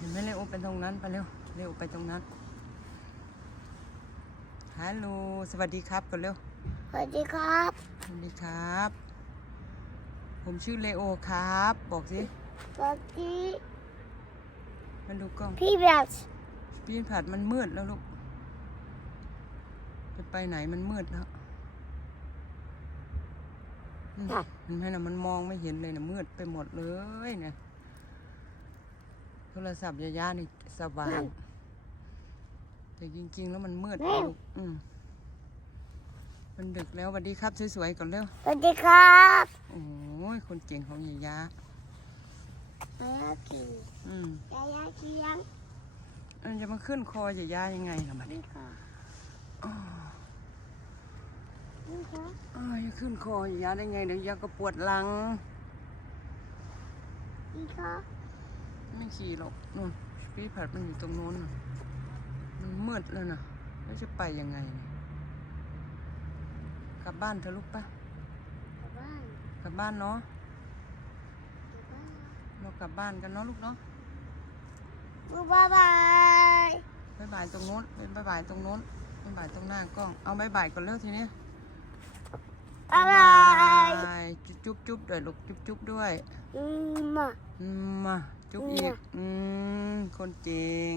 นั่นเห็นไหมเลโอไปตรงนั้นไปเร็วเลโอไปตรงนั้นฮัลโหลสวัสดีครับก่อนเร็วสวัสดีครับสวัสดีครับ ผมชื่อเลโอครับ บอกสิสวัสดีมาดูกล้องพี่แบบปีนผัดมันมืดแล้วลูกจะไปไหนมันมืดแล้วอืมเห็นไหมนะมันมองไม่เห็นเลยนะมืดไปหมดเลยเนี่ยโทรศัพท์ยาย่านี่สว่าง แต่จริง ๆ แล้วมันมืดนะลูกอืมมันดึกแล้วสวัสดีครับสวยๆก่อนเร็ว สวัสดีครับโอ้ยคนเก่งของยายายายาขี่อืมยายาเคียงมันจะมาขึ้นคอยายายังไงล่ะบัดนี้นี่ค่ะนี่ค่ะอ้าวจะขึ้นคอยายาได้ไงเดี๋ยวยาก็ปวดหลังนี่ค่ะ ไม่ขี่หรอกนู่นพี่ผัดมันอยู่ตรงโน้นน่ะมันมืดแล้วนะแล้วจะไปยังไงเนี่ยกลับบ้านเถอะลูกปะกลับบ้านกลับบ้านเนาะกลับบ้านเรากลับบ้านกันเนาะลูกเนาะบ๊ายบายบายบายตรงโน้นเป็นบายบายตรงโน้นบายบายตรงหน้ากล้องเอาบายบายก่อนเร็วทีนี้บ๊ายบายยจุ๊บจุ๊บจุ๊บด้วยลูกจุ๊บจุ๊บด้วยอืมมาอืมมา จุ๊บอีก อืม คนเก่ง